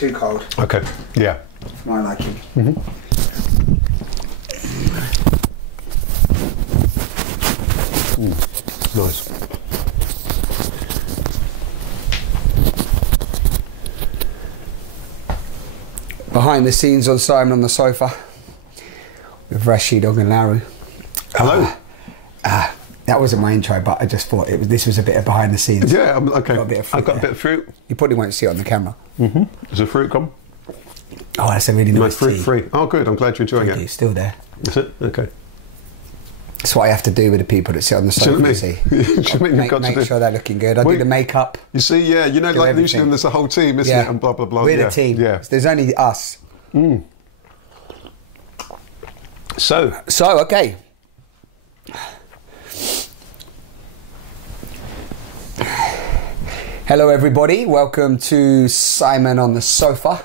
too cold. Okay. Yeah. For my liking. Nice. Behind the scenes on Simon on the Sofa with Rasheed Ogunlaru. Hello. That wasn't my intro, but I just thought this was a bit of behind the scenes. Yeah, okay. Got a bit of fruit I've got a there. bit of fruit. You probably won't see it on the camera. Is there fruit gone? Oh, that's a really nice fruit tea. free. Oh, good. I'm glad you're enjoying Thank you. it. Still there. Is it? Okay. That's what I have to do with the people that sit on the Do you sofa. know what I You see, mean? Do you know what I mean? You've got to make do- sure they're looking good. I Well, do the makeup. You see, yeah, you know, Do like everything. usually there's a whole team, isn't Yeah. it? And blah, blah, blah. We're yeah. the team. Yeah. There's only us. So, Okay. Hello, everybody. Welcome to Simon on the Sofa.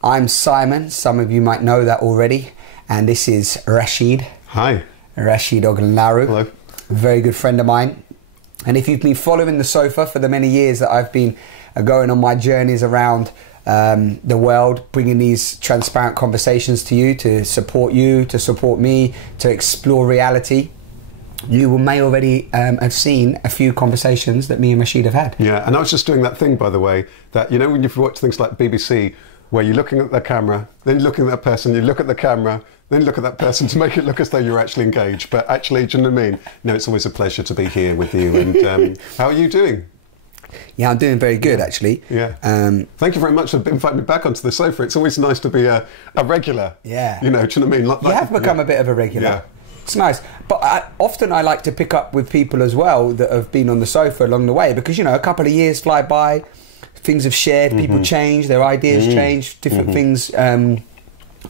I'm Simon. Some of you might know that already. And this is Rasheed. hi. Rasheed Ogunlaru. Hello. A very good friend of mine. And if you've been following the Sofa for the many years that I've been going on my journeys around the world, bringing these transparent conversations to you, to support me, to explore reality, you may already have seen a few conversations that me and Rasheed have had. Yeah, and I was just doing that thing, by the way, that, you know, when you've watched things like BBC, where you're looking at the camera, then looking at that person, you look at the camera, then look at that person to make it look as though you're actually engaged. But actually, do you know what I mean? No, it's always a pleasure to be here with you. And how are you doing? Yeah, I'm doing very good, actually. Yeah. Thank you very much for inviting me back onto the sofa. It's always nice to be a regular. Yeah. You know, do you know what I mean? You have become a bit of a regular. Yeah. It's nice. But often I like to pick up with people as well that have been on the sofa along the way because, you know, a couple of years fly by, things have shared, people change, their ideas change, different things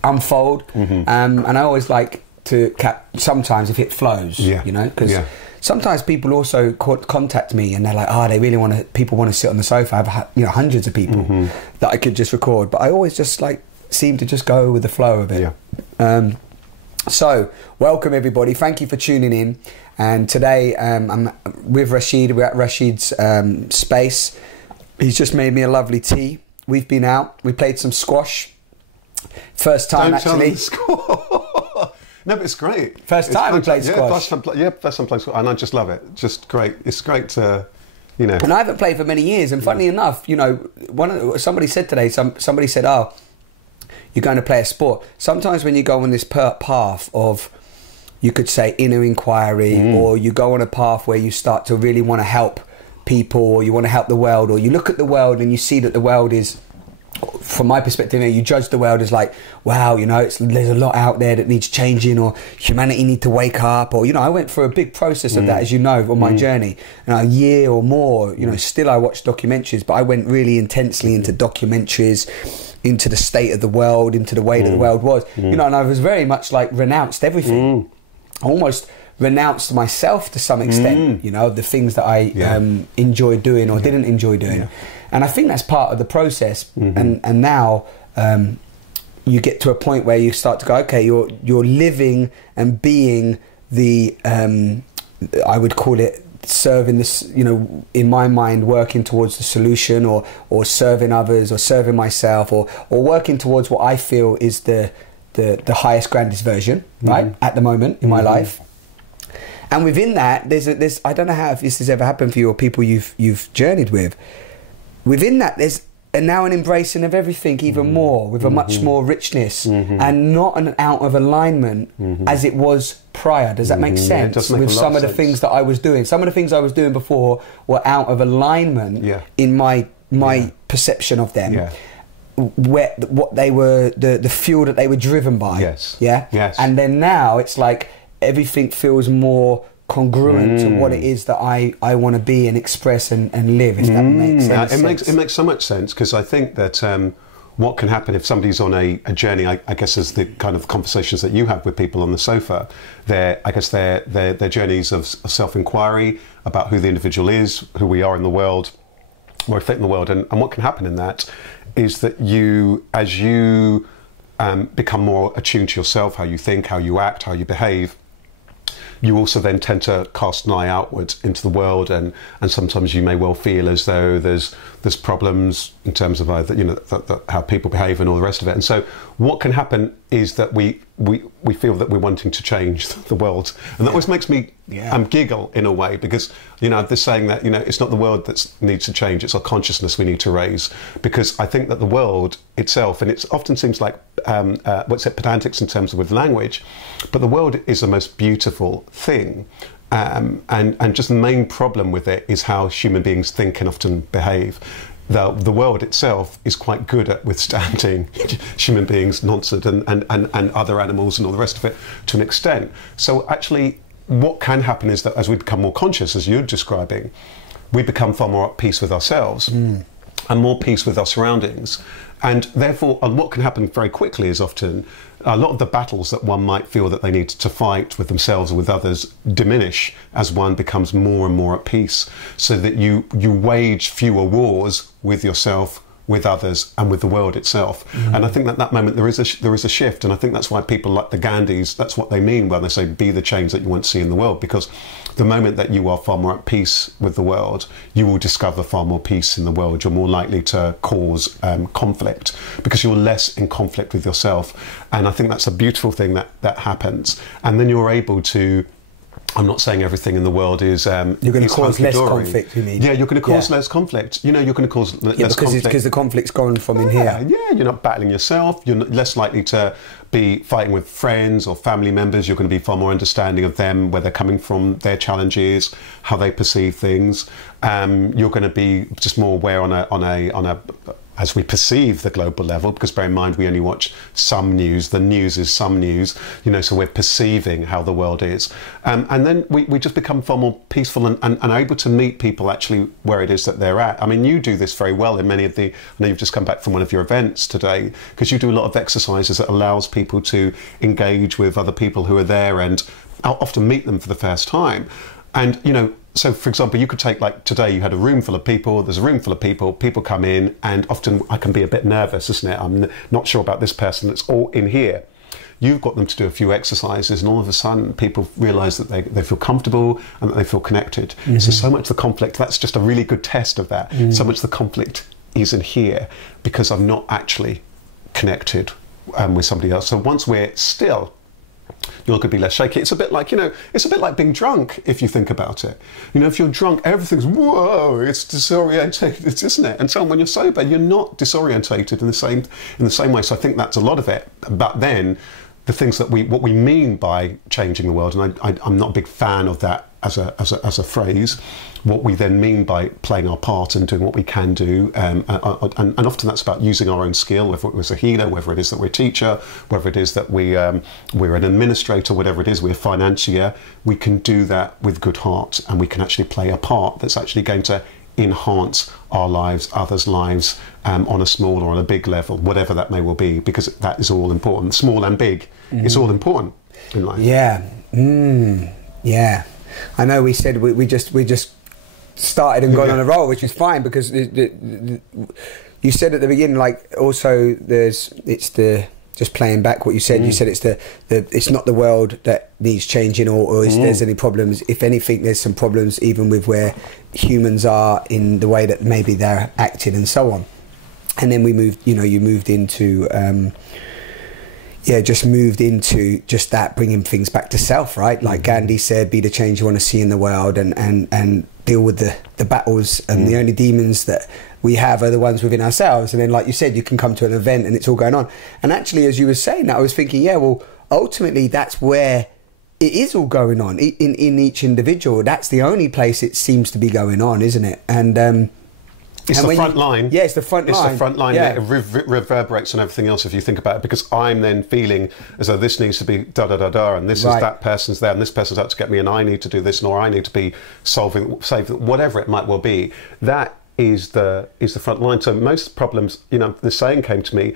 unfold. And I always like to sometimes if it flows, you know, because sometimes people also contact me and they're like, oh, people want to sit on the sofa. I have, you know, hundreds of people that I could just record. But I always just seem to just go with the flow of it. Yeah. So, welcome everybody. Thank you for tuning in. And today I'm with Rasheed. We're at Rasheed's space. He's just made me a lovely tea. We've been out. We played some squash. First time, Don't tell actually. them the score. No, but it's great. First time we played squash. First time playing squash, and I just love it. Just great. It's great to, you know. And I haven't played for many years. And funnily enough, you know, somebody said today. Somebody said, "Oh, you're going to play a sport." Sometimes when you go on this path of, you could say, inner inquiry, or you go on a path where you start to really want to help people, or you want to help the world, or you look at the world and you see that the world is, from my perspective, you judge the world as like, wow, you know, there's a lot out there that needs changing, or humanity need to wake up, or, you know, I went through a big process of that, as you know, on my journey. And a year or more, you know, still I watch documentaries, but I went really intensely into documentaries, into the state of the world, into the way that the world was, you know, and I was very much like renounced everything. Almost renounced myself to some extent, you know, the things that I enjoyed doing or didn't enjoy doing. And I think that's part of the process. And now you get to a point where you start to go, okay, you're living and being the, I would call it, serving this, you know, in my mind, working towards the solution, or serving others, or serving myself, or working towards what I feel is the highest, grandest version, right, at the moment in my life. And within that, there's I don't know how if this has ever happened for you or people you've journeyed with. Within that, there's now an embracing of everything even more, with a much more richness, and not an out of alignment as it was prior. Does that make sense? Make with a lot some of the sense. things that I was doing. Some of the things I was doing before were out of alignment in my perception of them. What they were, the fuel that they were driven by. Yes. And then now it's like everything feels more congruent to what it is that I want to be and express and live, if that makes sense. It makes so much sense, because I think that what can happen if somebody's on a journey, I guess, is the kind of conversations that you have with people on the sofa, their journeys of self-inquiry about who the individual is, who we are in the world, where we fit in the world, and what can happen in that is that as you become more attuned to yourself, how you think, how you act, how you behave, you also then tend to cast an eye outwards into the world, and sometimes you may well feel as though there's problems in terms of either, you know, how people behave and all the rest of it. And so what can happen is that we feel that we're wanting to change the world, and that always makes me giggle in a way, because, you know, they're saying that, you know, it's not the world that needs to change, it's our consciousness we need to raise. Because I think that the world itself, and it often seems like pedantics in terms of with language, but the world is the most beautiful thing. And just the main problem with it is how human beings think and often behave. The world itself is quite good at withstanding human beings' nonsense and other animals and all the rest of it to an extent. So actually, what can happen is that as we become more conscious, as you're describing, we become far more at peace with ourselves and more peace with our surroundings. And therefore, what can happen very quickly is often a lot of the battles that one might feel that they need to fight with themselves or with others diminish as one becomes more and more at peace, so that you wage fewer wars with yourself, with others, and with the world itself. And I think that moment there is a shift, and I think that's why people like the Gandhis, that's what they mean when they say be the change that you want to see in the world, because the moment that you are far more at peace with the world, you will discover far more peace in the world. You're more likely to cause conflict because you're less in conflict with yourself. And I think that's a beautiful thing that happens. And then you're able to, I'm not saying everything in the world is you're going to cause less conflict, you mean? Yeah, you're going to cause less conflict. You know, you're going to cause less conflict. Because the conflict's gone from in here. Yeah, you're not battling yourself. You're less likely to be fighting with friends or family members. You're going to be far more understanding of them, where they're coming from, their challenges, how they perceive things. You're going to be just more aware on a as we perceive the global level, because bear in mind we only watch some news. The news is some news, you know, so we're perceiving how the world is. And then we just become far more peaceful and able to meet people actually where it is that they're at. I mean, you do this very well in many of the, I know you've just come back from one of your events today, because you do a lot of exercises that allows people to engage with other people who are there, and I'll often meet them for the first time. And, you know, so for example, you could take, like today you had a room full of people, there's a room full of people come in, and often I can be a bit nervous, isn't it? I'm not sure about this person that's all in here. You've got them to do a few exercises, and all of a sudden people realise that they feel comfortable and that they feel connected. So much the conflict, that's just a really good test of that. So much the conflict isn't here because I'm not actually connected with somebody else. So once we're still, you're going to be less shaky. It's a bit like, you know, it's a bit like being drunk if you think about it. You know, if you're drunk, everything's, whoa, it's disorientated, isn't it? And so when you're sober, you're not disorientated in the same way. So I think that's a lot of it. But then the things that what we mean by changing the world, and I'm not a big fan of that as a phrase, what we then mean by playing our part and doing what we can do, and often that's about using our own skill, whether it was a healer, whether it is that we're a teacher, whether it is that we're an administrator, whatever it is, we're a financier. We can do that with good heart, and we can actually play a part that's actually going to enhance our lives, others' lives, on a small or on a big level, whatever that may well be, because that is all important. Small and big, it's all important in life. Yeah, yeah. I know we said we just started and gone on a roll, which is fine, because you said at the beginning, like, also just playing back what you said. You said it's not the world that needs changing, or if there's any problems. If anything, there's some problems even with where humans are in the way that maybe they're acting and so on. And then we moved, you moved into just that, bringing things back to self, right? Like Gandhi said, be the change you want to see in the world, and deal with the battles, and the only demons that we have are the ones within ourselves. And then, like you said, you can come to an event and it's all going on. And actually, as you were saying that, I was thinking, yeah, well, ultimately that's where it is all going on in each individual. That's the only place it seems to be going on, isn't it? And it's the front line. Yeah, it's the front line. It's the front line that reverberates on everything else if you think about it, because I'm then feeling as though this needs to be da-da-da-da, and this is that person's there, and this person's out to get me, and I need to do this, or I need to be saving whatever it might well be. That is the front line. So most problems, you know, the saying came to me,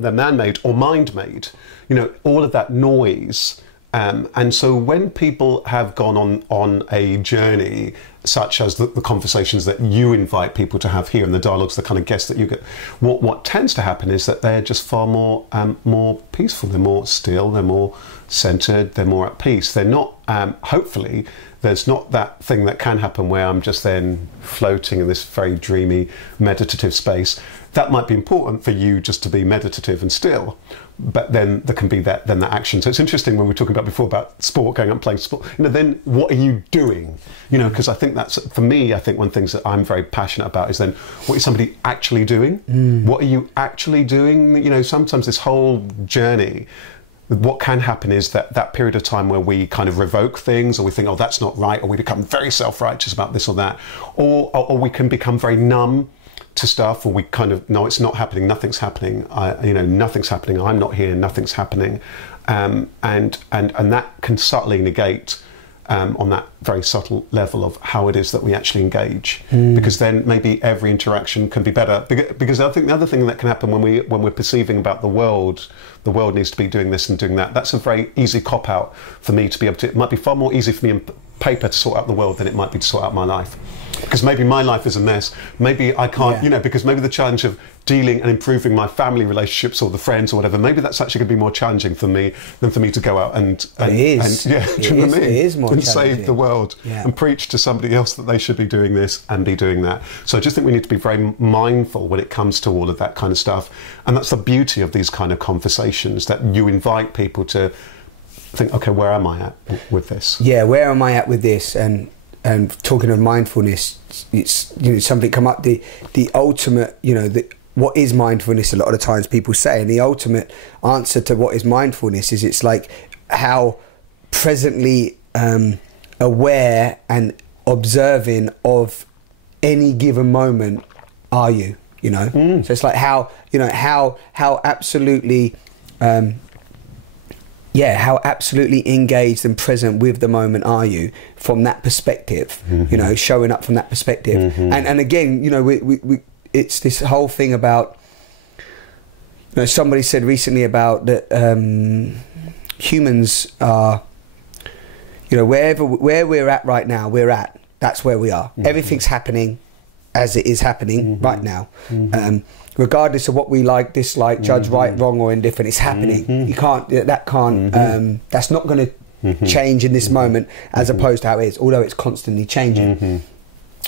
they're man-made or mind-made. You know, all of that noise And so when people have gone on a journey, such as the conversations that you invite people to have here and the dialogues, the kind of guests that you get, what tends to happen is that they're just far more peaceful, they're more still, they're more centered, they're more at peace. They're not, hopefully, there's not that thing that can happen where I'm just then floating in this very dreamy, meditative space. That might be important for you just to be meditative and still, but then there can be that action. So it's interesting when we were talking about before about sport, going out and playing sport, then what are you doing? Because I think that's, for me, I think one of the things that I'm very passionate about is then what is somebody actually doing? What are you actually doing? Sometimes this whole journey, what can happen is that period of time where we kind of revoke things, or we think, oh, that's not right, or we become very self-righteous about this or that, or we can become very numb to stuff, or we kind of, no, it's not happening, nothing's happening, nothing's happening, I'm not here, nothing's happening, and that can subtly negate on that very subtle level of how it is that we actually engage, because then maybe every interaction can be better. Because I think the other thing that can happen when we're perceiving about the world needs to be doing this and doing that. That's a very easy cop out for me to be able to. It might be far more easy for me in paper to sort out the world than it might be to sort out my life. Because maybe my life is a mess. Maybe I can't, because maybe the challenge of dealing and improving my family relationships or the friends or whatever, maybe that's actually going to be more challenging for me than for me to go out and do you know what I mean? It is more and challenging. Save the world and preach to somebody else that they should be doing this and be doing that. So I just think we need to be very mindful when it comes to all of that kind of stuff. And that's the beauty of these kind of conversations, that you invite people to think, okay, where am I at with this? Yeah, where am I at with this? And talking of mindfulness, it's something come up, the ultimate, what is mindfulness? A lot of the times people say, and the ultimate answer to what is mindfulness is, it's like how presently aware and observing of any given moment are you? So it's like how absolutely how absolutely engaged and present with the moment are you from that perspective, showing up from that perspective. And again, we it's this whole thing about, somebody said recently about that humans are, where we're at right now, that's where we are. Everything's happening as it is happening right now. Regardless of what we like, dislike, judge right, wrong or indifferent, it's happening. You can't, that's not going to change in this moment as opposed to how it is, although it's constantly changing.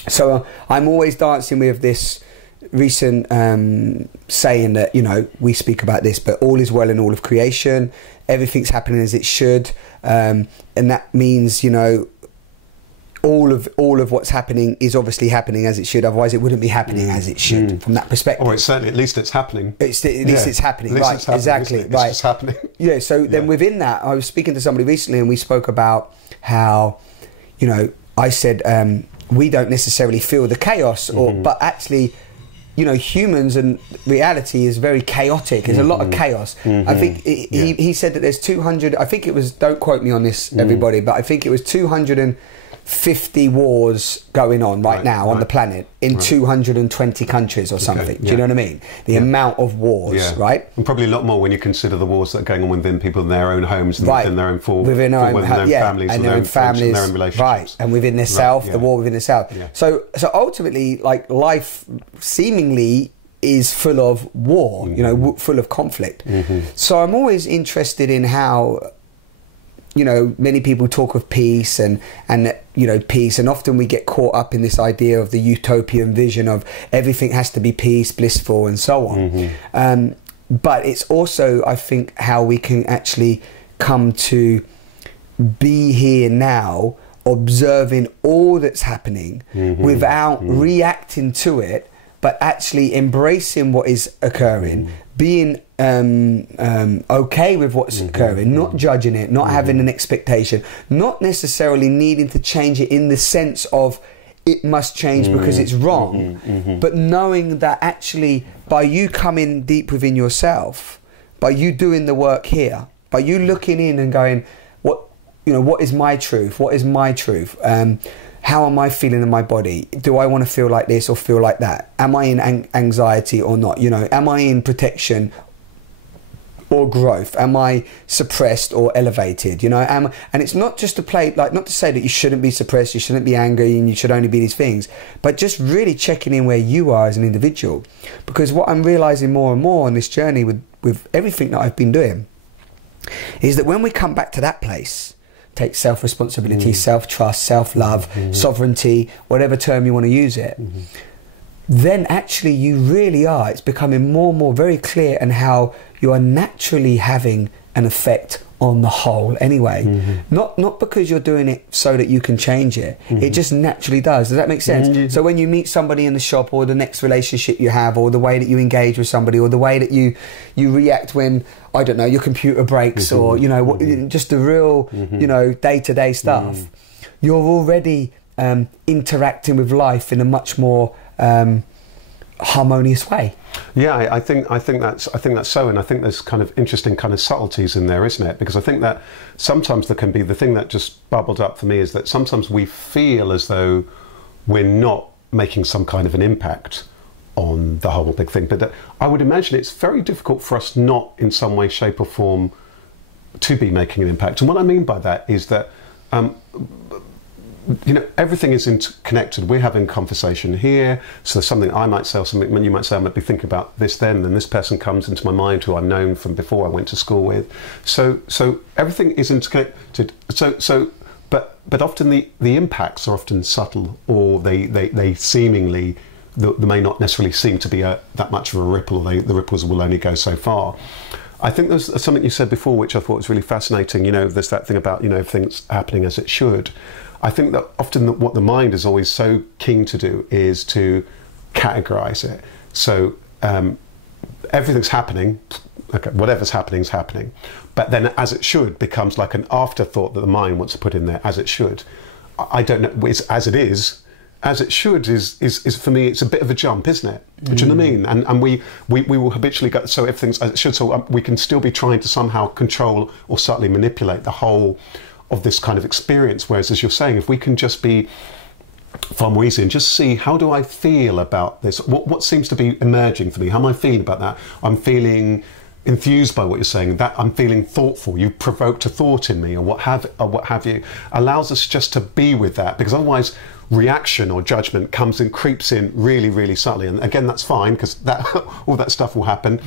So I'm always dancing with this recent saying that, we speak about this, but all is well in all of creation, everything's happening as it should, and that means, all of what's happening is obviously happening as it should. Otherwise, it wouldn't be happening as it should from that perspective. Or it's certainly, at least it's happening. It's happening, right? It's happening, exactly, it's right. Just happening. Yeah. So then within that, I was speaking to somebody recently, and we spoke about how, I said we don't necessarily feel the chaos, but actually, humans and reality is very chaotic. There's a lot of chaos. I think he said that there's 200. I think it was. Don't quote me on this, everybody, but I think it was 250 wars going on right now on the planet in 220 countries or something. Do you know what I mean? The amount of wars, right? And probably a lot more when you consider the wars that are going on within people in their own homes and within their own within their own families and their own families, and their own relationships. Right, and within their self, the war within the self. So ultimately, like, life seemingly is full of war, full of conflict. So I'm always interested in how, many people talk of peace and peace, and often we get caught up in this idea of the utopian vision of everything has to be peace, blissful, and so on. But it's also, I think, how we can actually come to be here now, observing all that's happening without reacting to it, but actually embracing what is occurring, being okay with what's occurring, not judging it, not having an expectation, not necessarily needing to change it in the sense of it must change because it's wrong, but knowing that actually by you coming deep within yourself, by you doing the work here, by you looking in and going, what is my truth? What is my truth? How am I feeling in my body? Do I want to feel like this or feel like that? Am I in anxiety or not? Am I in protection or growth? Am I suppressed or elevated? You know, and it's not just to play, like, not to say that you shouldn't be suppressed, you shouldn't be angry, and you should only be these things, but just really checking in where you are as an individual. Because what I'm realizing more and more on this journey with everything that I've been doing is that when we come back to that place, take self-responsibility, self-trust, self-love, sovereignty, whatever term you want to use it, then actually you really are, it's becoming more and more very clear and how you are naturally having an effect on the whole anyway. Not because you're doing it so that you can change it. It just naturally does. Does that make sense? So when you meet somebody in the shop, or the next relationship you have, or the way that you engage with somebody, or the way that you react when, I don't know, your computer breaks, or, you know, just the real, you know, day-to-day stuff, you're already interacting with life in a much more harmonious way. Yeah, I think that's so, and I think there's kind of interesting kind of subtleties in there, isn't it? Because I think that sometimes there can be, the thing that just bubbled up for me is that sometimes we feel as though we're not making some kind of an impact on the whole big thing, but that I would imagine it's very difficult for us not in some way, shape or form to be making an impact. And what I mean by that is that you know, everything is interconnected. We're having conversation here, so there's something I might say, or something you might say, I might be thinking about this then, and this person comes into my mind who I've known from before I went to school with. So everything is interconnected. But often the impacts are often subtle, or they seemingly, there may not necessarily seem to be that much of a ripple, the ripples will only go so far. I think there's something you said before which I thought was really fascinating. You know, there's that thing about, you know, everything's happening as it should. I think that often what the mind is always so keen to do is to categorize it. So everything's happening, okay, whatever's happening is happening. But then as it should becomes like an afterthought that the mind wants to put in there, as it should. I don't know, it's as it is. As it should is for me, it's a bit of a jump, isn't it? Do you know what I mean? And we will habitually go, so everything's as it should, so we can still be trying to somehow control or subtly manipulate the whole of this kind of experience. Whereas, as you're saying, if we can just be far more easy and just see, how do I feel about this? What seems to be emerging for me? How am I feeling about that? I'm feeling enthused by what you're saying, that I'm feeling thoughtful, you provoked a thought in me, or what have you, allows us just to be with that, because otherwise reaction or judgment comes and creeps in really, really subtly. And again, that's fine, because that all that stuff will happen.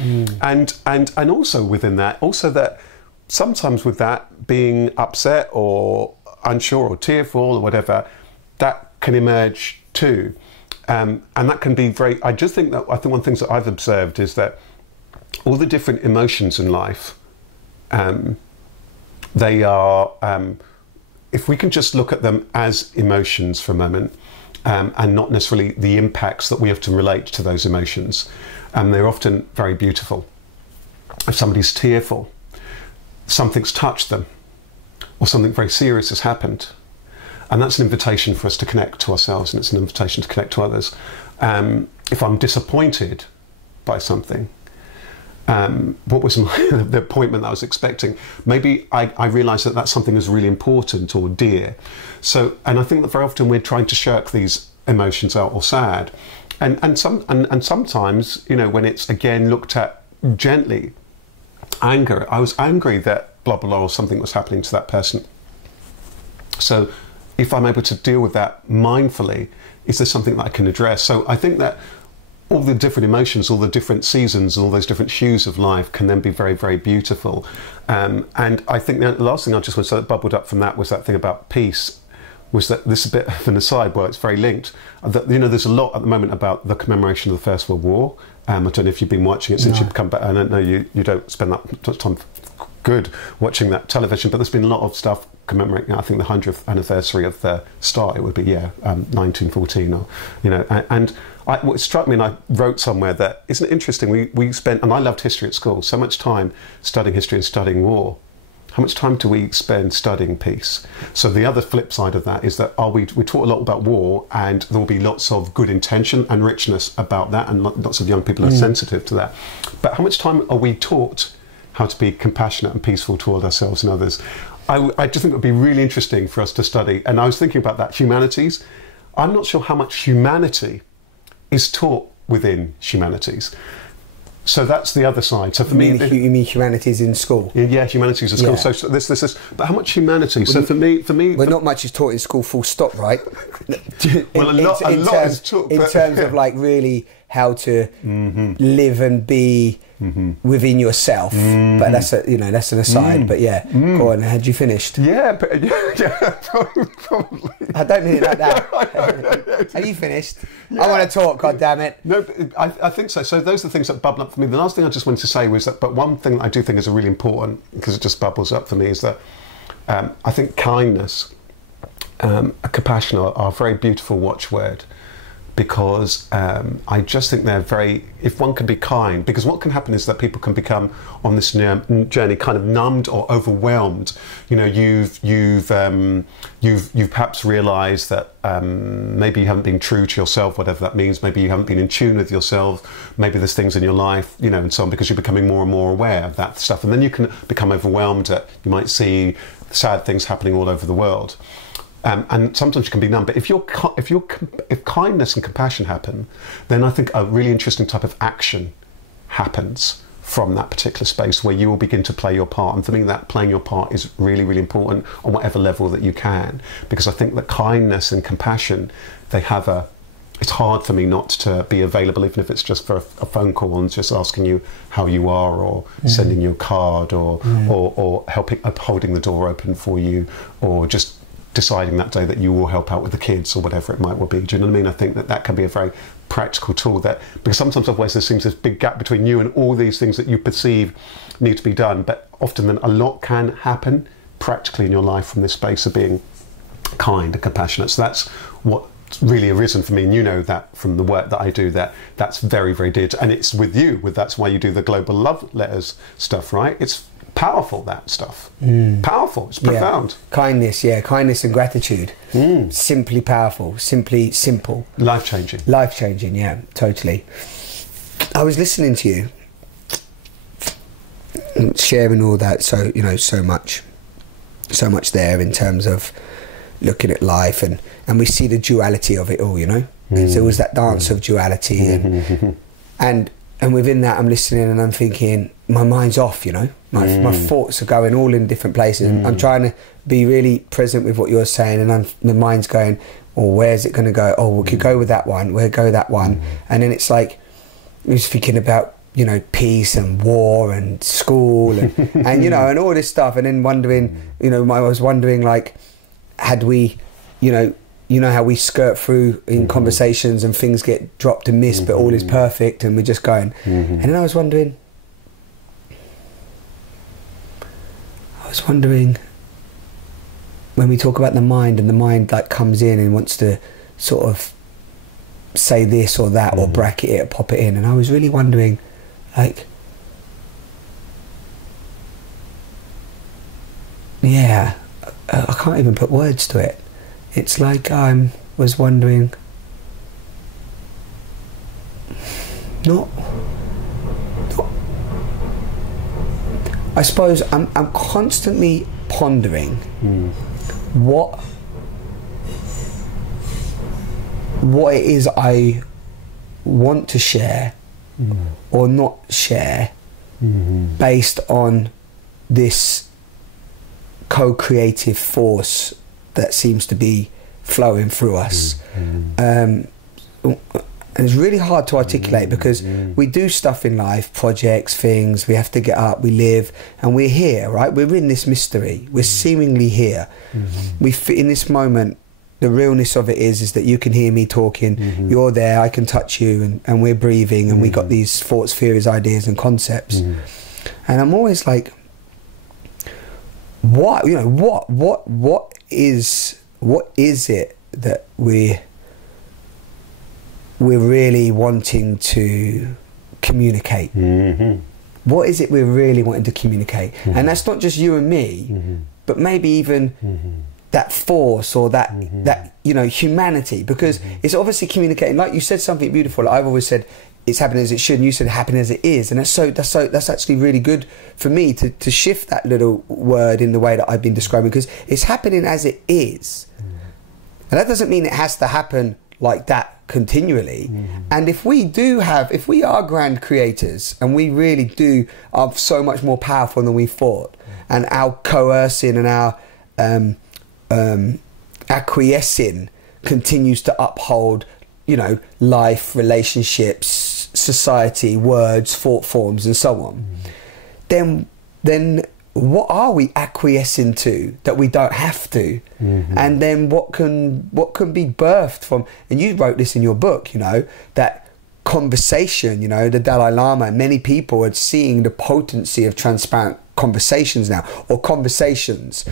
And also within that, also that sometimes with that being upset or unsure or tearful or whatever, that can emerge too. And that can be very, I think one of the things that I've observed is that all the different emotions in life, they are, if we can just look at them as emotions for a moment, and not necessarily the impacts that we have to relate to those emotions, they're often very beautiful. If somebody's tearful, something's touched them, or something very serious has happened, and that's an invitation for us to connect to ourselves, and it's an invitation to connect to others. If I'm disappointed by something, what was the appointment that I was expecting? Maybe I realised that that's something that's really important or dear. So, and I think that very often we're trying to shirk these emotions out, or sad, and sometimes, you know, when it's again looked at gently, anger. I was angry that blah blah blah, or something was happening to that person. So, if I'm able to deal with that mindfully, is there something that I can address? So I think that all the different emotions, all the different seasons, all those different hues of life can then be very, very beautiful. And I think the last thing I just want to say that bubbled up from that was that thing about peace, was that this is a bit of an aside, well, it's very linked. That, you know, there's a lot at the moment about the commemoration of the First World War. I don't know if you've been watching it since you've come back. I don't know, you don't spend that time good watching that television, but there's been a lot of stuff commemorating, I think, the 100th anniversary of the start. It would be 1914, or, you know. And what struck me, and I wrote somewhere, that isn't it interesting, we spent, and I loved history at school, so much time studying history and studying war. How much time do we spend studying peace? So the other flip side of that is that we talk a lot about war, and there will be lots of good intention and richness about that, and lots of young people are sensitive to that. But how much time are we taught how to be compassionate and peaceful toward ourselves and others? I just think it would be really interesting for us to study. And I was thinking about that, humanities. I'm not sure how much humanity is taught within humanities. So that's the other side. So for You me, mean, you mean humanities in school? yeah, humanities is school. Yeah. So this. But how much humanity? So for me, well, not much is taught in school. Full stop. Right. Well, a lot is taught in terms of like really how to live and be within yourself. But that's that's an aside. But yeah, go on. Had you finished? Yeah, but, yeah, probably. I don't mean it like that. Have you finished? Yeah. I want to talk. God damn it. No, but I think so. So those are the things that bubble up for me. The last thing I just wanted to say was that, but one thing that I do think is really important, because it just bubbles up for me, is that I think kindness, compassion are a very beautiful watchword, because I just think they're very, if one can be kind, because what can happen is that people can become on this journey kind of numbed or overwhelmed. You've perhaps realised that maybe you haven't been true to yourself, whatever that means. Maybe you haven't been in tune with yourself. Maybe there's things in your life, and so on, because you're becoming more and more aware of that stuff. And then you can become overwhelmed at, you might see sad things happening all over the world. And sometimes you can be numb, but if kindness and compassion happen, then I think a really interesting type of action happens from that particular space, where you will begin to play your part. And for me, that playing your part is really, really important on whatever level that you can, because I think that kindness and compassion, it's hard for me not to be available, even if it's just for a phone call and just asking you how you are, or sending you a card, or holding the door open for you, or just deciding that day that you will help out with the kids, or whatever it might well be. Do you know what I mean? I think that can be a very practical tool, because sometimes otherwise there seems this big gap between you and all these things that you perceive need to be done, but often then a lot can happen practically in your life from this space of being kind and compassionate. So that's what really arisen for me, and you know that from the work that I do, that's very, very dear and it's with you, that's why you do the global love letters stuff, right? It's powerful, that stuff. Powerful. It's profound. Kindness and gratitude. Simply powerful. Simply simple. Life-changing. Life-changing, yeah, totally. I was listening to you, sharing all that, so much there in terms of looking at life, and we see the duality of it all, So it was that dance of duality, and within that I'm listening and I'm thinking, my mind's off, my thoughts are going all in different places. I'm trying to be really present with what you're saying, and my mind's going, oh, where's it going to go? Oh, we could go with that one, we'll go that one. And then it's like, I was thinking about, peace and war and school and and all this stuff, and then wondering, I was wondering, like, had we, how we skirt through in conversations and things get dropped and missed, but all is perfect and we're just going. And then I was wondering, when we talk about the mind, and the mind like comes in and wants to sort of say this or that, or bracket it or pop it in, and I was really wondering, like, I can't even put words to it. It's like I was wondering, I suppose I'm constantly pondering what it is I want to share or not share based on this co-creative force that seems to be flowing through us. And it's really hard to articulate, because we do stuff in life, projects, things, we have to get up, we live, and we're here, right? We're in this mystery, we're seemingly here. We fit in this moment. The realness of it is that you can hear me talking, you're there, I can touch you, and we're breathing, and we got these thoughts, theories, ideas and concepts. And I'm always like, what is it that we're really wanting to communicate? What is it we're really wanting to communicate? And that's not just you and me, but maybe even that force, or that humanity, because it's obviously communicating. Like you said something beautiful. Like I've always said, it's happening as it should, and you said happening as it is, and that's actually really good for me to shift that little word in the way that I've been describing, because it's happening as it is, and that doesn't mean it has to happen like that continually. And if we are grand creators, and we really are so much more powerful than we thought, and our coercing and our acquiescing continues to uphold, life, relationships, society, words, thought forms, and so on, then what are we acquiescing to that we don't have to? And then what can be birthed from? And you wrote this in your book, that conversation, the Dalai Lama and many people are seeing the potency of transparent conversations now, or conversations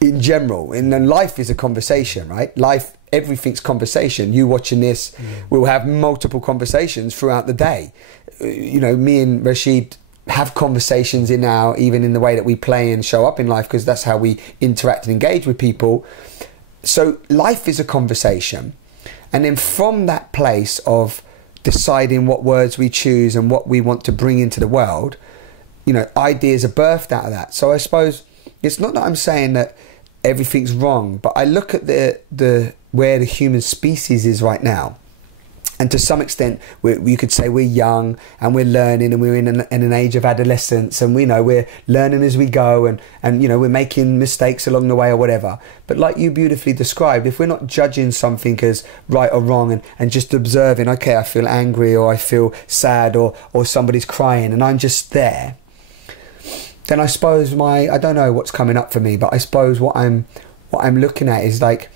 in general. And then life is a conversation, right? Life, everything's conversation. You watching this, we'll have multiple conversations throughout the day. Me and Rasheed have conversations even in the way that we play and show up in life, because that's how we interact and engage with people. So life is a conversation. And then from that place of deciding what words we choose and what we want to bring into the world, ideas are birthed out of that. So I suppose it's not that I'm saying that everything's wrong, but I look at the where the human species is right now. And to some extent, you could say we're young and we're learning, and we're in an age of adolescence, and we're learning as we go, and we're making mistakes along the way or whatever. But like you beautifully described, if we're not judging something as right or wrong, and just observing, okay, I feel angry, or I feel sad, or somebody's crying, and I'm just there, then I suppose I don't know what's coming up for me, but I suppose what I'm looking at is like,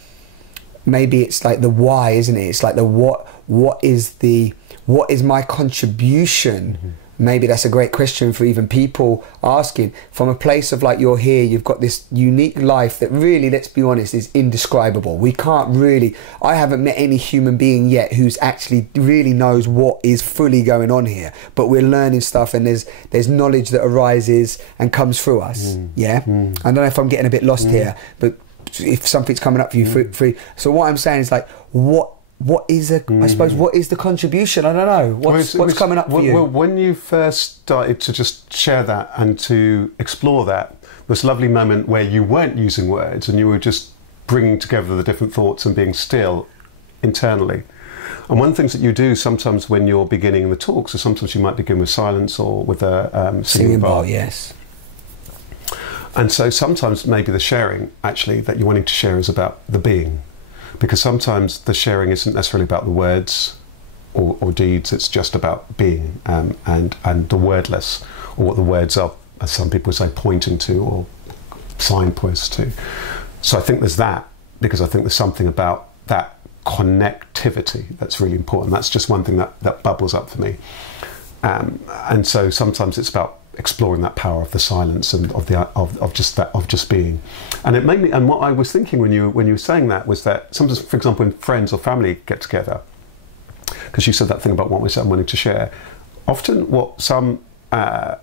maybe it's like the why, isn't it? It's like the what is my contribution? Maybe that's a great question for even people asking, from a place of like, you're here, you've got this unique life that really, let's be honest, is indescribable. I haven't met any human being yet who's actually really knows what is fully going on here, but we're learning stuff, and there's knowledge that arises and comes through us. I don't know if I'm getting a bit lost here, but if something's coming up for you free. So what I'm saying is like, I suppose, what is the contribution? I don't know. What's coming up for you? Well, when you first started to just share that and to explore that, this lovely moment where you weren't using words and you were just bringing together the different thoughts and being still internally. And one of the things that you do sometimes when you're beginning the talks, so sometimes you might begin with silence or with a singing bowl. Yes. And so sometimes maybe the sharing actually that you're wanting to share is about the being. Because sometimes the sharing isn't necessarily about the words or deeds, it's just about being, and the wordless, or what the words are, as some people say, pointing to or signposts to. So I think there's that, because I think there's something about that connectivity that's really important. That's just one thing that bubbles up for me. And so sometimes it's about exploring that power of the silence and of just being. And it made me, and what I was thinking when you were saying that was that sometimes, for example, when friends or family get together, because you said that thing about what we're wanting to share, often what some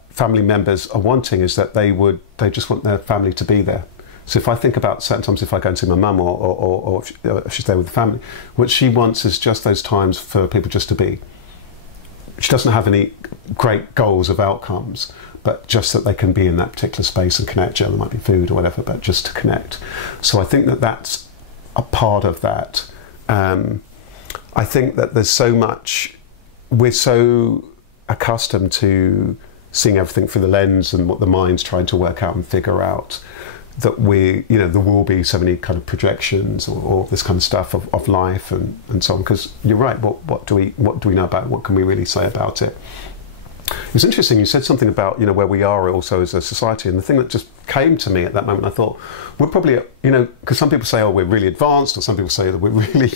family members are wanting is that they just want their family to be there. So if I think about certain times, if I go and see my mum or if she's there with the family, what she wants is just those times for people just to be. She doesn't have any great goals of outcomes, but just that they can be in that particular space and connect. There might be food or whatever, but just to connect. So I think that that's a part of that. I think that there's so much, we're so accustomed to seeing everything through the lens and what the mind's trying to work out and figure out, that there will be so many kind of projections or this kind of stuff of life and so on. Because you're right, what do we know about it? What can we really say about it? It was interesting, you said something about, where we are also as a society, and the thing that just came to me at that moment, I thought, we're probably, because some people say, oh, we're really advanced, or some people say that we're really,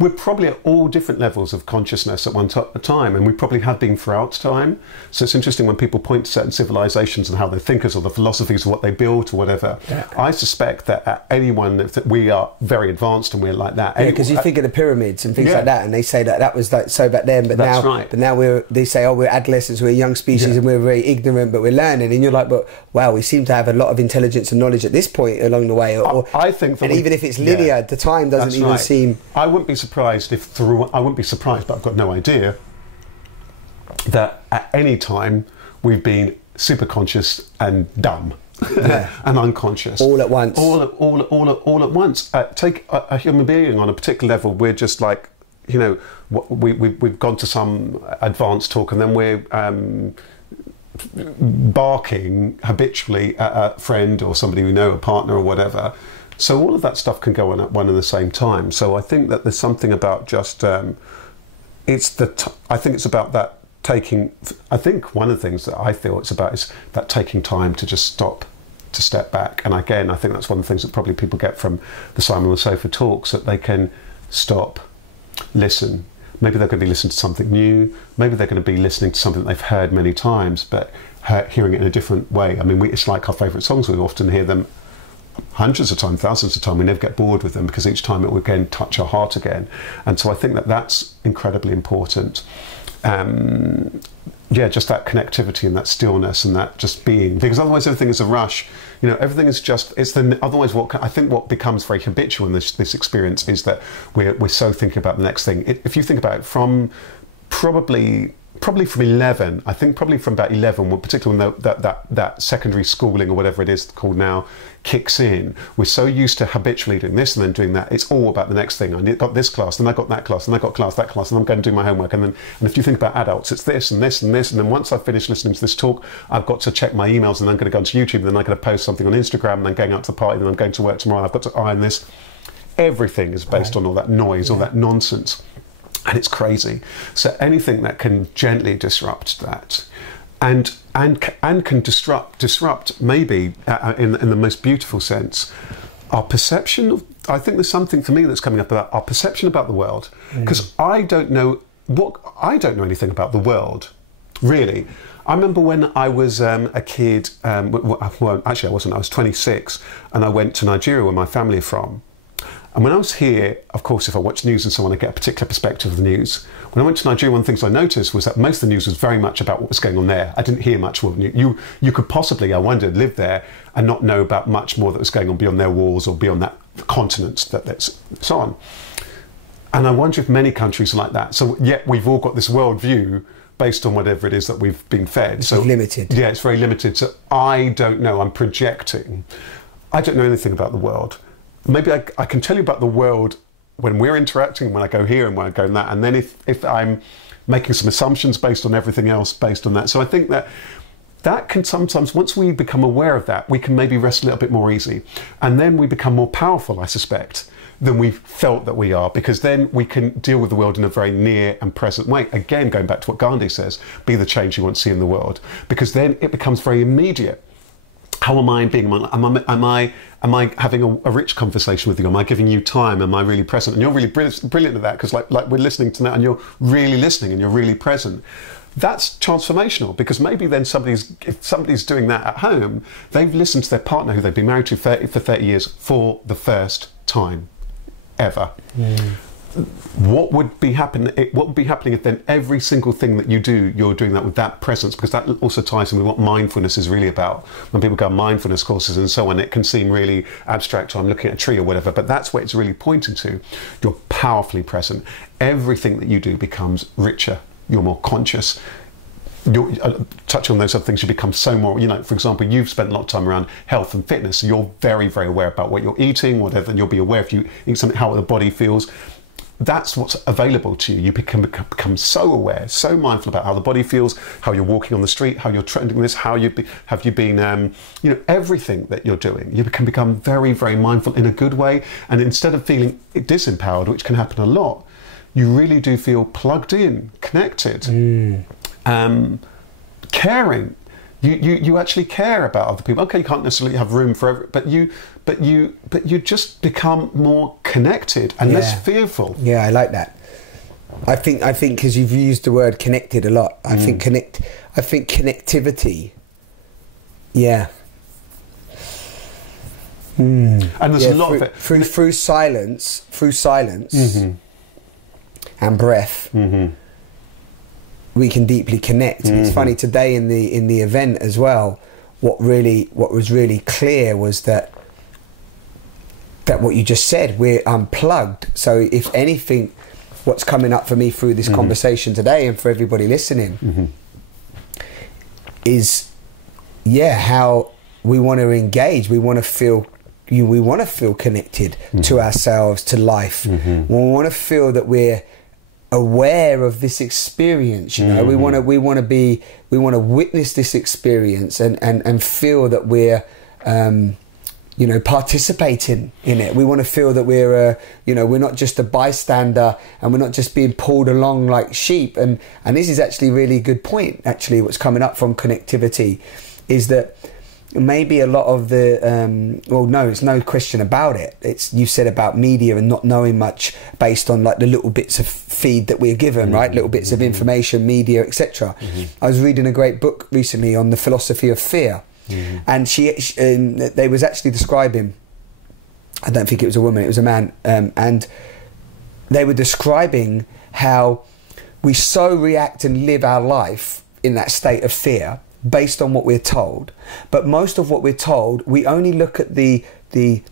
we're probably at all different levels of consciousness at one time, and we probably have been throughout time. So it's interesting when people point to certain civilizations and how they think or the philosophies of what they built or whatever. Yeah. I suspect that at anyone, that we are very advanced and we're like that. Yeah, because you think of the pyramids and things like that, and they say that was like so back then, but now they say, oh, we're adolescents, we're a young species, and we're very ignorant, but we're learning. And you're like, but wow, we seem to have a lot of intelligence and knowledge at this point along the way. I think, and even if it's linear, the time doesn't even seem. I wouldn't be surprised I wouldn't be surprised, but I've got no idea that at any time we've been super conscious and dumb. and unconscious. All at once. All at once. Take a human being on a particular level. We're just like, you know, we've gone to some advanced talk, and then we're barking habitually at a friend or somebody we know, a partner or whatever. So all of that stuff can go on at one and the same time. So I think that there's something about just I think it's about that taking. I think one of the things that I feel it's about is that taking time to just stop, to step back. And again, I think that's one of the things that probably people get from the Simon on the Sofa talks, that they can stop, listen. Maybe they're going to be listening to something new. Maybe they're going to be listening to something that they've heard many times, but hearing it in a different way. I mean, it's like our favourite songs. We often hear them hundreds of times, thousands of times. We never get bored with them because each time it will again touch our heart again. And so I think that that's incredibly important. Just that connectivity and that stillness and that just being, because otherwise everything is a rush. You know, everything is just, otherwise what becomes very habitual in this experience is that we're so thinking about the next thing. If you think about it from probably from 11, I think probably from about 11, particularly when that secondary schooling or whatever it is called now kicks in, we're so used to habitually doing this and then doing that. It's all about the next thing. I got this class, then I got that class, and I got that class, and I'm going to do my homework. And if you think about adults, it's this and this and this. And then once I've finished listening to this talk, I've got to check my emails, and I'm going to go onto YouTube, and then I'm going to post something on Instagram, and then going out to the party, and then I'm going to work tomorrow, and I've got to iron this. Everything is based on all that noise, all that nonsense. And it's crazy. So anything that can gently disrupt that, and can disrupt maybe in the most beautiful sense, our perception of. I think there's something for me that's coming up about our perception about the world, because I don't know anything about the world, really. I remember when I was a kid. Well, actually, I wasn't. I was 26, and I went to Nigeria, where my family are from. And when I was here, of course, if I watch news and so on, I get a particular perspective of the news. When I went to Nigeria, one of the things I noticed was that most of the news was very much about what was going on there. I didn't hear much more. You could possibly, I wondered, live there and not know about much more that was going on beyond their walls or beyond that continent that's so on. And I wonder if many countries are like that. So yet we've all got this worldview based on whatever it is that we've been fed. It's limited. Yeah, it's very limited. So I don't know. I'm projecting. I don't know anything about the world. Maybe I can tell you about the world when we're interacting, when I go here and when I go in that, and then if I'm making some assumptions based on everything else based on that. So I think that can sometimes, once we become aware of that, we can maybe rest a little bit more easy. And then we become more powerful, I suspect, than we felt that we are, because then we can deal with the world in a very near and present way. Again, going back to what Gandhi says, be the change you want to see in the world, because then it becomes very immediate. How am I being? Am I having a rich conversation with you? Am I giving you time? Am I really present? And you're really brilliant at that, because like we're listening to that, and you're really listening and you're really present. That's transformational, because maybe then if somebody's doing that at home, they've listened to their partner who they've been married to for 30 years for the first time ever. What would be happening if then every single thing that you do, you're doing that with that presence? Because that also ties in with what mindfulness is really about. When people go on mindfulness courses and so on, it can seem really abstract, or I'm looking at a tree or whatever, but that's what it's really pointing to. You're powerfully present. Everything that you do becomes richer. You're more conscious. Touch on those other things, you become so more, for example, you've spent a lot of time around health and fitness, so you're very, very aware about what you're eating, whatever, and you'll be aware if you eat something, how the body feels. That's what's available to you. You become so aware, so mindful about how the body feels, how you're walking on the street, how you're trending this, have you been, everything that you're doing. You can become very, very mindful in a good way. And instead of feeling disempowered, which can happen a lot, you really do feel plugged in, connected, caring. You actually care about other people. Okay, you can't necessarily have room for but you just become more connected and less fearful. Yeah, I like that. I think because you've used the word connected a lot. I think connectivity. Yeah. And there's a lot of it through silence, and breath. We can deeply connect. It's funny, today in the event as well, what was really clear was that what you just said, we're unplugged. So if anything, what's coming up for me through this conversation today, and for everybody listening, is how we want to engage. We want to feel. We want to feel connected to ourselves, to life. We want to feel that we're aware of this experience. You know, we want to witness this experience and feel that we're you know, participating in it. We want to feel that we're you know, we're not just a bystander, and we're not just being pulled along like sheep. And this is actually a really good point. Actually, what's coming up from connectivity is that maybe a lot of the well, no, it's no question about it. It's, you said about media and not knowing much based on like the little bits of feed that we're given, right? Little bits of information, media, etc. I was reading a great book recently on the philosophy of fear, and they was actually describing, I don't think it was a woman, it was a man, and they were describing how we so react and live our life in that state of fear based on what we're told, but most of what we're told, we only look at the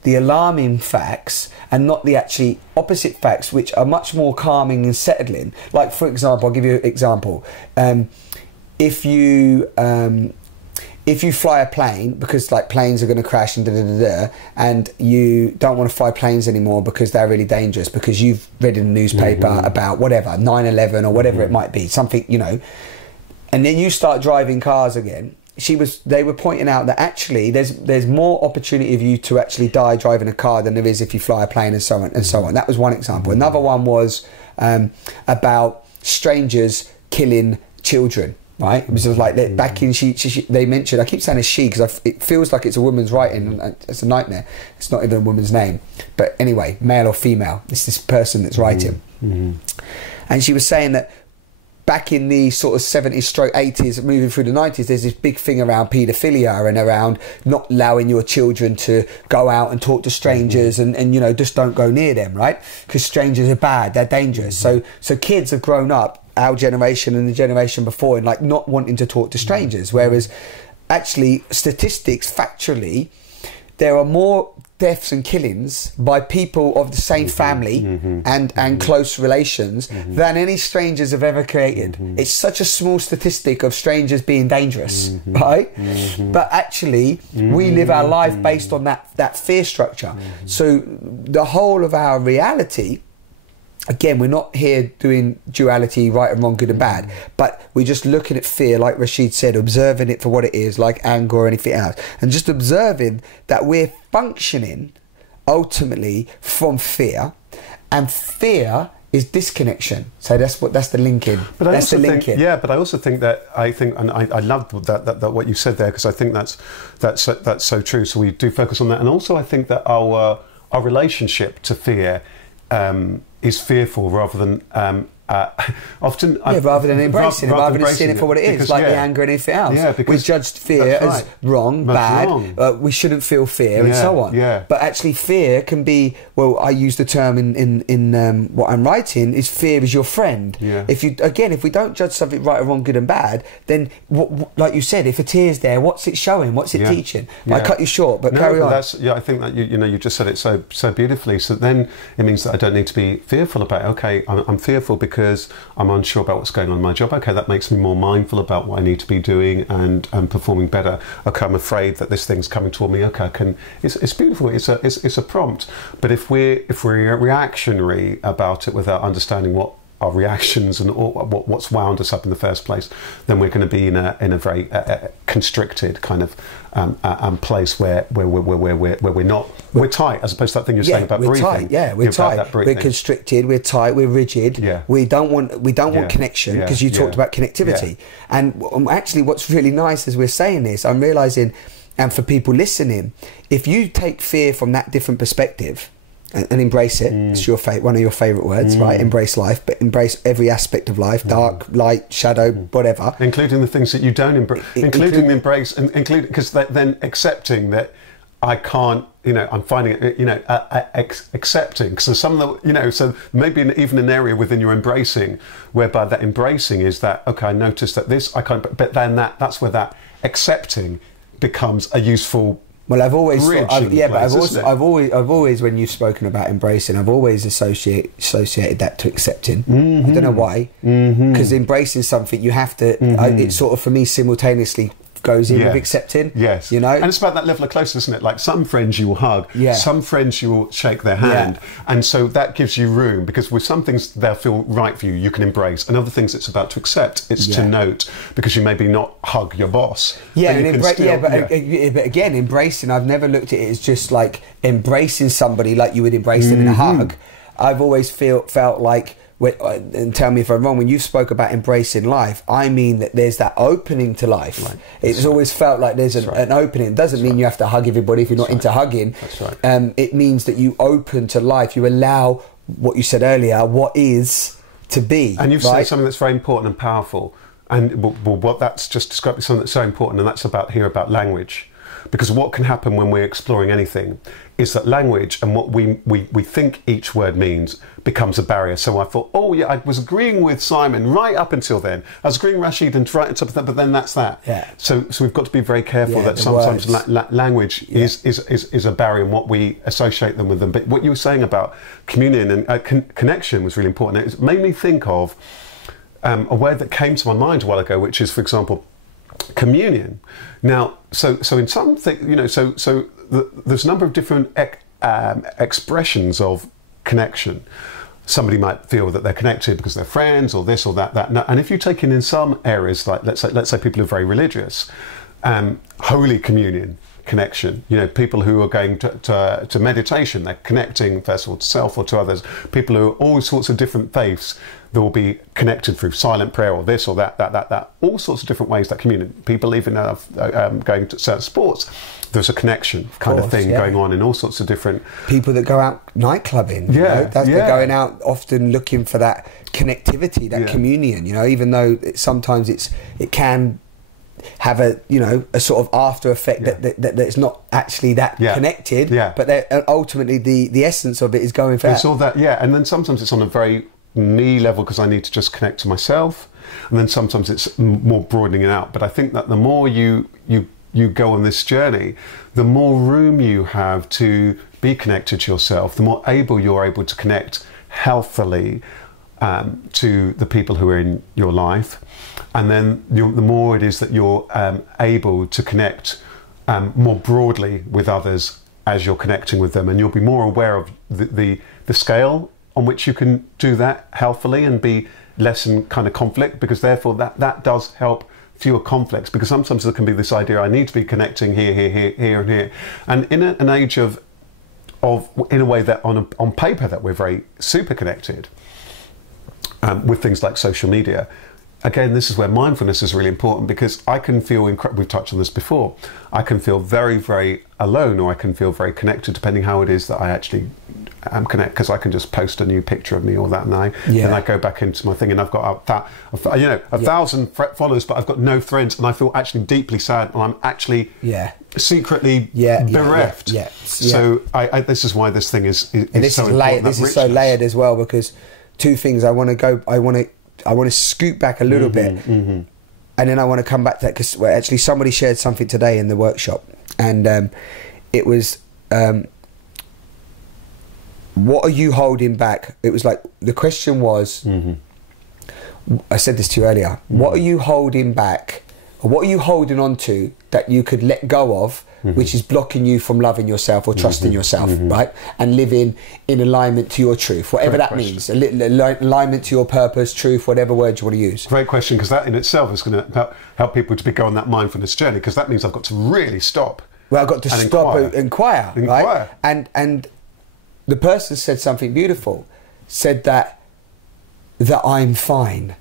alarming facts and not the actually opposite facts, which are much more calming and settling. Like, for example, I'll give you an example. If you fly a plane, because like planes are going to crash and and you don't want to fly planes anymore because they're really dangerous, because you've read in the newspaper about whatever 9/11 or whatever it might be, something, you know. And then you start driving cars again. They were pointing out that actually there's more opportunity of you to actually die driving a car than there is if you fly a plane, and so on and so on. That was one example. Another one was about strangers killing children. Right? It was just like that back in they mentioned. I keep saying a she because it feels like it's a woman's writing. And it's a nightmare. It's not even a woman's name. But anyway, male or female, it's this person that's writing. And she was saying that back in the sort of 70s stroke 80s, moving through the 90s, there's this big thing around paedophilia and around not allowing your children to go out and talk to strangers and you know, just don't go near them, right? Because strangers are bad, they're dangerous. So kids have grown up, our generation and the generation before, in like not wanting to talk to strangers, whereas actually statistics, factually, there are more deaths and killings by people of the same family and close relations than any strangers have ever created. It's such a small statistic of strangers being dangerous, right? But actually, we live our life based on that fear structure. So the whole of our reality, again, we're not here doing duality, right and wrong, good and bad, but we're just looking at fear, like Rasheed said, observing it for what it is, like anger or anything else, and just observing that we're functioning ultimately from fear, and fear is disconnection. So that's the linking. But I also think, yeah, but I also think that and I love that what you said there, because I think that's so true. So we do focus on that, and also I think that our relationship to fear is fearful rather than often. Rather than embracing it, rather than seeing it for what it is, like the anger and anything else. Yeah, because we judged fear as wrong, bad. We shouldn't feel fear, and so on. Yeah. But actually, fear can be. Well, I use the term in what I'm writing is fear is your friend. Yeah. If we don't judge something right or wrong, good and bad, then like you said, if a tear's there, what's it showing? What's it teaching? I cut you short, but carry on. I think that you just said it so beautifully. So then it means that I don't need to be fearful about it. Okay, I'm fearful because I'm unsure about what's going on in my job. Okay, that makes me more mindful about what I need to be doing and performing better. Okay, I'm afraid that this thing's coming toward me. Okay, it's beautiful. It's a prompt. But if we're reactionary about it without understanding what our reactions and what's wound us up in the first place, then we're going to be in a very constricted kind of place where we're tight, as opposed to that thing you're saying about breathing. We're tight. We're constricted. We're tight. We're rigid. Yeah. We don't want connection, because you talked about connectivity. And actually, what's really nice as we're saying this, I'm realizing, and for people listening, if you take fear from that different perspective and embrace it, it's one of your favourite words, right? Embrace life, but embrace every aspect of life, dark, light, shadow, whatever. Including the things that you don't embrace, including the embrace, and including, because then accepting that I can't, I'm finding it, accepting, because some of the, so maybe even an area within your embracing, whereby that embracing is that, okay, I noticed that this, I can't, but then that's where that accepting becomes a useful. Well, I've always, when you've spoken about embracing, I've always associated that to accepting. I don't know why, because embracing something, you have to. It sort of, for me, simultaneously goes in with accepting. Yes. You know? And it's about that level of closeness, isn't it? Like some friends you will hug, some friends you will shake their hand. And so that gives you room, because with some things they'll feel right for you, you can embrace. And other things it's about to accept, it's to note, because you maybe not hug your boss. Yeah, but again, embracing, I've never looked at it as just like embracing somebody like you would embrace them in a hug. I've always felt like, and tell me if I'm wrong, when you spoke about embracing life, I mean that there's that opening to life. Right. It's always felt like there's an opening. It doesn't mean you have to hug everybody if you're not into hugging. That's right. It means that you open to life. You allow what you said earlier, what is, to be. And you've said something that's very important and powerful. And what that's just described, something that's so important, and that's about language. Because what can happen when we're exploring anything is that language and what we think each word means becomes a barrier. So I thought, oh yeah, I was agreeing with Simon right up until then. I was agreeing with Rasheed and right until then, but then that's that. Yeah. So we've got to be very careful that sometimes language is a barrier in what we associate them with them. But what you were saying about communion and connection was really important. It made me think of a word that came to my mind a while ago, which is, for example, communion. Now, so in something, you know, so there's a number of different expressions of connection. Somebody might feel that they're connected because they're friends or this or that. And if you take in some areas, like let's say people who are very religious, Holy Communion connection. You know, people who are going to meditation, they're connecting first of all to self or to others. People who are all sorts of different faiths, they will be connected through silent prayer or this or that. All sorts of different ways that communion. People even going to certain sports, there's a connection kind of thing going on in all sorts of different... People that go out nightclubbing, they're going out often looking for that connectivity, that communion, you know, even though sometimes it can have a sort of after effect that it's not actually that connected, but ultimately the essence of it is going for it's all that, and then sometimes it's on a very me level because I need to just connect to myself, and then sometimes it's more broadening it out. But I think that the more you go on this journey, the more room you have to be connected to yourself, the more you're able to connect healthily to the people who are in your life, and then the more it is that you're able to connect more broadly with others as you're connecting with them, and you'll be more aware of the scale on which you can do that healthily and be less in kind of conflict, because therefore that does help fewer conflicts, because sometimes there can be this idea I need to be connecting here and here, and in an age of in a way that on paper that we're very super connected with things like social media. Again, this is where mindfulness is really important, because I can feel we've touched on this before, I can feel very, very alone, or I can feel very connected, depending how it is that I actually am connected, because I can just post a new picture of me or that, and I go back into my thing, and I've got a thousand followers, but I've got no friends, and I feel actually deeply sad, and I'm actually secretly bereft. So this is why this thing is so important. This is so layered as well, because two things I want to scoot back a little bit, and then I want to come back to that, because actually somebody shared something today in the workshop, and it was what are you holding back? It was like, the question was, I said this to you earlier, what are you holding back, or what are you holding on to that you could let go of, which is blocking you from loving yourself or trusting yourself, right? And living in alignment to your truth, whatever that means. Alignment to your purpose, truth, whatever word you want to use. Great question, because that in itself is going to help people to go on that mindfulness journey, because that means I've got to really stop. Well, I've got to stop and inquire, right? And the person said something beautiful, said that I'm fine,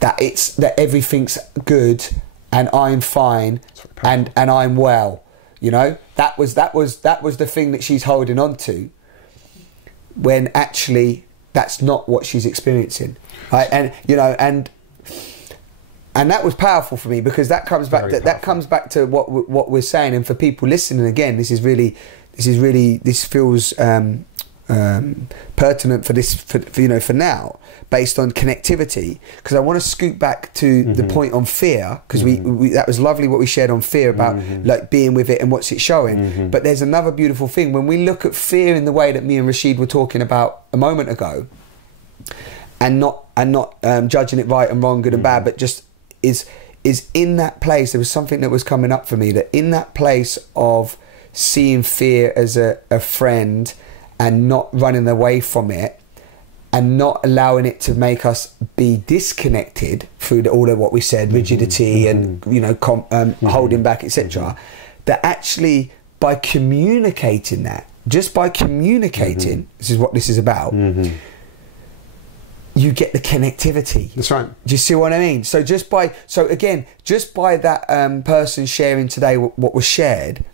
that everything's good, and I'm fine, and I'm well. You know, that was the thing that she's holding on to, when actually that's not what she's experiencing, right? And you know, and that was powerful for me, because that comes back to what we're saying. And for people listening, again, this feels pertinent for now, based on connectivity, because I want to scoot back to the point on fear, because we that was lovely what we shared on fear about like being with it and what's it showing. But there's another beautiful thing when we look at fear in the way that me and Rasheed were talking about a moment ago, and not judging it right and wrong, good and bad, but just is is in that place. There was something that was coming up for me, that in that place of seeing fear as a friend and not running away from it and not allowing it to make us be disconnected through all of what we said, rigidity and, you know, holding back, etc. That actually, by communicating that, just by communicating, this is what this is about, you get the connectivity. That's right. Do you see what I mean? So just by that person sharing today what was shared,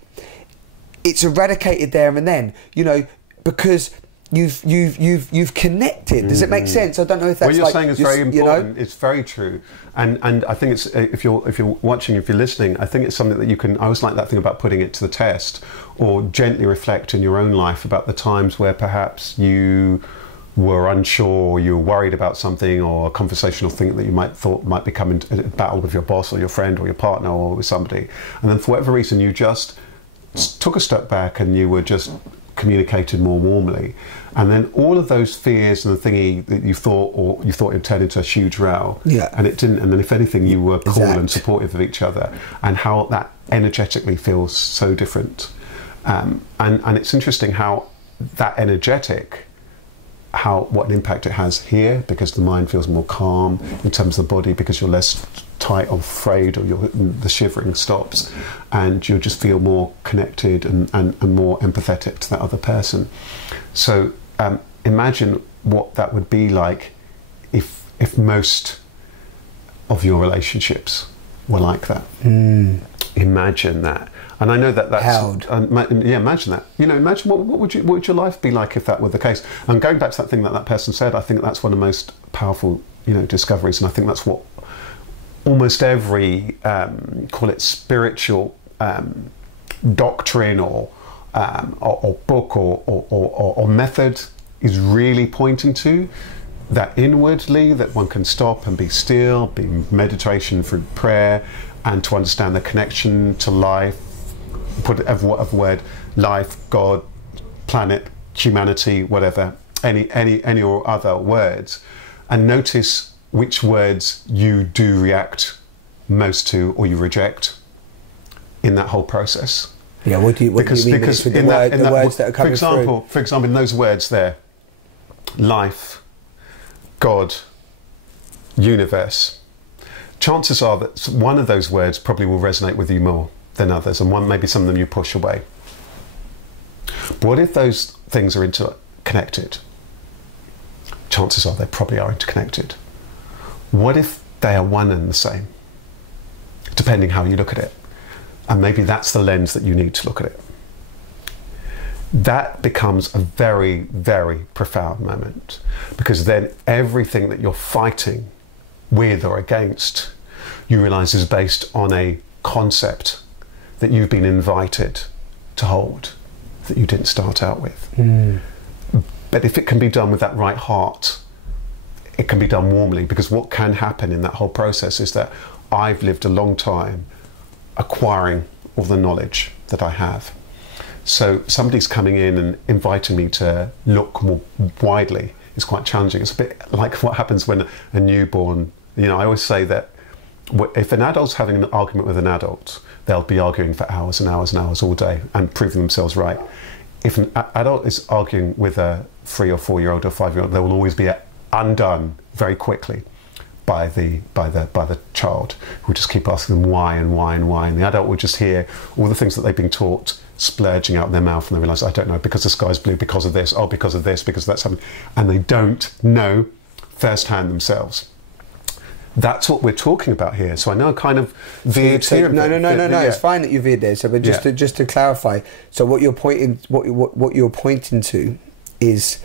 it's eradicated there and then, you know, because you've connected. Does it make sense? I don't know if that's what you're saying is very important. You know? It's very true, and I think it's, if you're watching, if you're listening, I think it's something that you can. I always like that thing about putting it to the test, or gently reflect in your own life about the times where perhaps you were unsure, or you were worried about something, or a conversational thing that you thought might become into a battle with your boss or your friend or your partner or with somebody, and then for whatever reason you just took a step back and you were just communicated more warmly, and then all of those fears and the thingy that you thought it would turn into a huge row, and it didn't, and then if anything you were cool and supportive of each other, and how that energetically feels so different, and it's interesting how that energetic, what an impact it has here, because the mind feels more calm, in terms of the body because you're less tight or afraid, or the shivering stops, and you just feel more connected and more empathetic to that other person. So imagine what that would be like if most of your relationships were like that. Imagine that. And I know that's held. Yeah, imagine that. You know, imagine what would your life be like if that were the case. And going back to that thing that person said, I think that's one of the most powerful, you know, discoveries. And I think that's what almost every call it spiritual doctrine or book or method is really pointing to. That inwardly, that one can stop and be still, be meditation through prayer, and to understand the connection to life. Put whatever word, life, God, planet, humanity, whatever, any or other words, and notice which words you do react most to or you reject in that whole process. Yeah, what do you mean? Because with the words that are coming through? For example, in those words there, life, God, universe, chances are that one of those words probably will resonate with you more than others, and maybe some of them you push away. But what if those things are interconnected? Chances are they probably are interconnected. What if they are one and the same? Depending how you look at it. And maybe that's the lens that you need to look at it. That becomes a very, very profound moment, because then everything that you're fighting with or against, you realise is based on a concept that you've been invited to hold, that you didn't start out with. But if it can be done with that right heart, it can be done warmly, because what can happen in that whole process is that I've lived a long time acquiring all the knowledge that I have. So somebody's coming in and inviting me to look more widely is quite challenging. It's a bit like what happens when a newborn, you know, I always say that if an adult's having an argument with an adult, they'll be arguing for hours and hours and hours all day and proving themselves right. If an adult is arguing with a 3 or 4 year old or 5 year old, they will always be undone very quickly by the child, who will just keep asking them why and why and why, and the adult will just hear all the things that they've been taught splurging out of their mouth, and they realise, I don't know, because the sky's blue, because of this, oh, because of this, because that's something, and they don't know firsthand themselves. That's what we're talking about here. So I know I kind of veered here. No. It's fine that you veered there. So, but just to clarify, so what you're pointing to is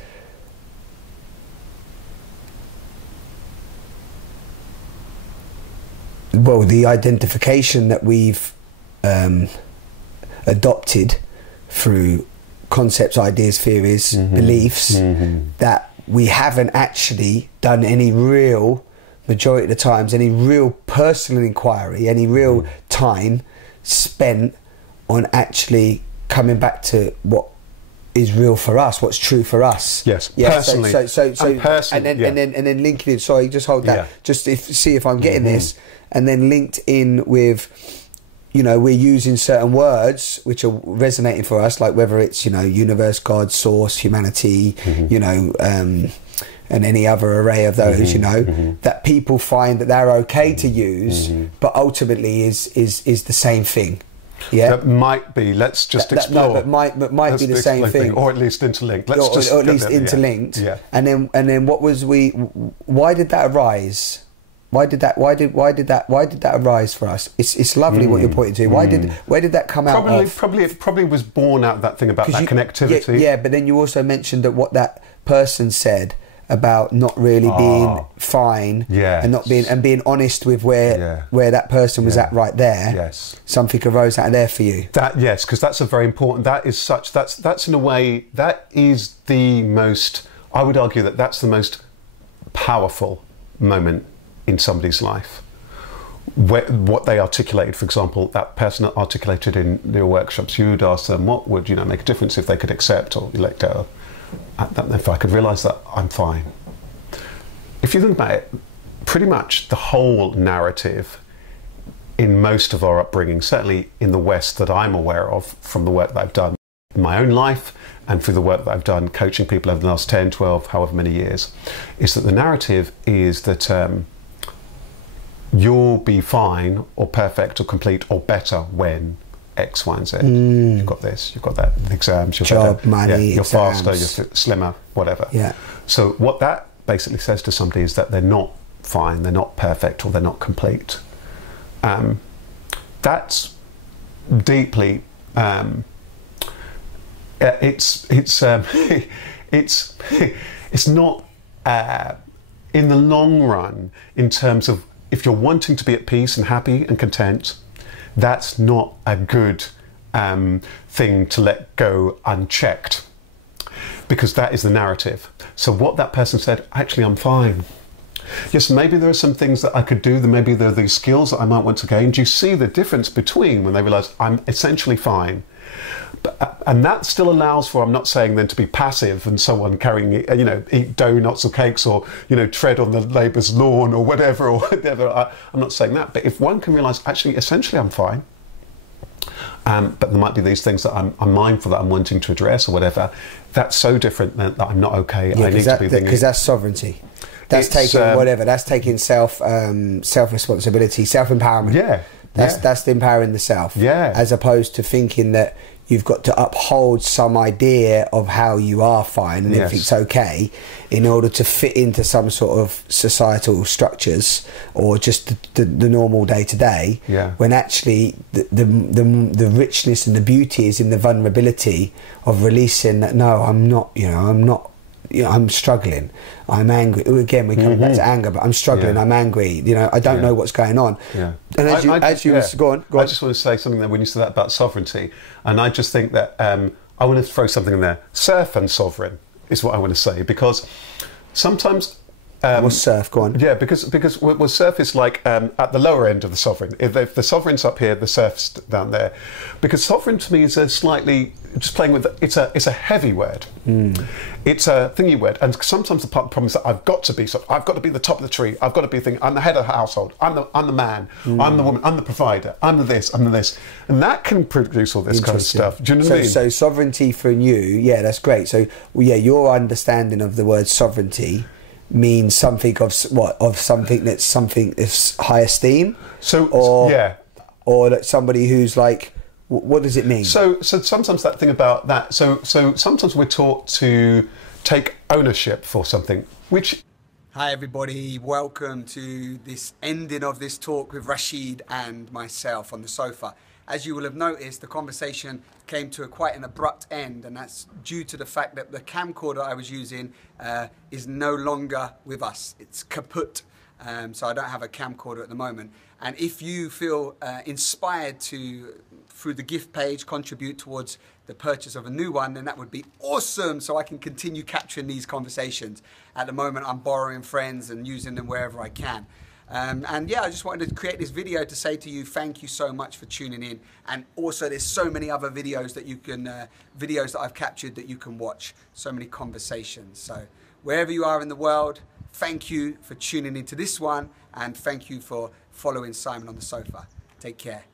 the identification that we've adopted through concepts, ideas, theories, beliefs, that we haven't actually done any real, majority of the times, any real personal inquiry, any real time spent on actually coming back to what is real for us, what's true for us. Yes, yeah, personally. And then linking in, sorry, just hold that, just see if I'm getting this, and then linked in with, you know, we're using certain words which are resonating for us, like whether it's, you know, universe, God, source, humanity, you know, and any other array of those, you know, that people find that they're okay to use, but ultimately is the same thing. Yeah, that might be. Let's just explore. No, but might be the same thing, or at least interlinked. Let's or at least interlinked. Yeah. And then what was why did that arise? Why did that arise for us? It's lovely what you're pointing to. Where did that come out of? Probably was born out of that thing about that connectivity. Yeah, but then you also mentioned that what that person said about not really being fine, and being honest with where that person was at right there. Yes, something arose out of there for you. Because that's a very important. That's in a way that is the most. I would argue that that's the most powerful moment in somebody's life. What they articulated, for example, that person articulated in your workshops. You would ask them, what would make a difference if they could accept or let go. If I could realise that I'm fine. If you think about it, pretty much the whole narrative in most of our upbringing, certainly in the West that I'm aware of from the work that I've done in my own life and through the work that I've done coaching people over the last 10, 12, however many years, is that the narrative is that you'll be fine or perfect or complete or better when X, Y, and Z. You've got this, you've got that, exams, you're job, better, money, you're exams. faster, you're slimmer, whatever. Yeah. So what that basically says to somebody is that they're not fine, they're not perfect, or they're not complete. That's deeply. It's not in the long run in terms of if you're wanting to be at peace and happy and content. That's not a good thing to let go unchecked, because that is the narrative. So what that person said, actually, I'm fine. Yes, maybe there are some things that I could do, maybe there are these skills that I might want to gain. Do you see the difference between when they realise I'm essentially fine? And that still allows for, I'm not saying then to be passive and someone carrying, eat donuts or cakes or, tread on the neighbour's lawn or whatever. I'm not saying that. But if one can realise, actually, essentially I'm fine, but there might be these things that I'm mindful that I'm wanting to address or whatever, that's so different that I'm not okay. Yeah, I need to be thinking. Because that's sovereignty. That's taking that's taking self-responsibility, self-empowerment. Yeah. That's empowering the self. Yeah. As opposed to thinking that you've got to uphold some idea of how you are fine and everything's okay in order to fit into some sort of societal structures or just the normal day-to-day, when actually the richness and the beauty is in the vulnerability of releasing that, no, I'm not, I'm struggling, I'm angry. Again, we come back to anger, but I'm struggling, I'm angry, I don't know what's going on. Yeah. And go on. I just want to say something there when you said that about sovereignty, and I just think that I want to throw something in there. Serf and sovereign is what I want to say, because sometimes... what's serf? Go on. Yeah, because serf is like at the lower end of the sovereign. If the sovereign's up here, the serf's down there. Because sovereign to me is a slightly, just playing with it's a heavy word. It's a thingy word, and sometimes the problem is that I've got to be the top of the tree. I've got to be thinking I'm the head of the household. I'm the man. I'm the woman. I'm the provider. I'm the this. I'm the this, and that can produce all this kind of stuff. Do you know what I mean? So sovereignty for you, that's great. So your understanding of the word sovereignty means something of something that's high esteem. Or that somebody who's like, what does it mean? So sometimes that thing about that. So sometimes we're taught to take ownership for something, which. Hi everybody, welcome to this ending of this talk with Rasheed and myself on the sofa. As you will have noticed, the conversation came to quite an abrupt end, and that's due to the fact that the camcorder I was using is no longer with us. It's kaput, so I don't have a camcorder at the moment. And if you feel inspired to, through the gift page, contribute towards the purchase of a new one, then that would be awesome, so I can continue capturing these conversations. At the moment, I'm borrowing friends and using them wherever I can. And yeah, I just wanted to create this video to say to you, thank you so much for tuning in. And also, there's so many other videos that you can, videos that I've captured that you can watch. So many conversations. So wherever you are in the world, thank you for tuning into this one, and thank you for following Simon on the Sofa. Take care.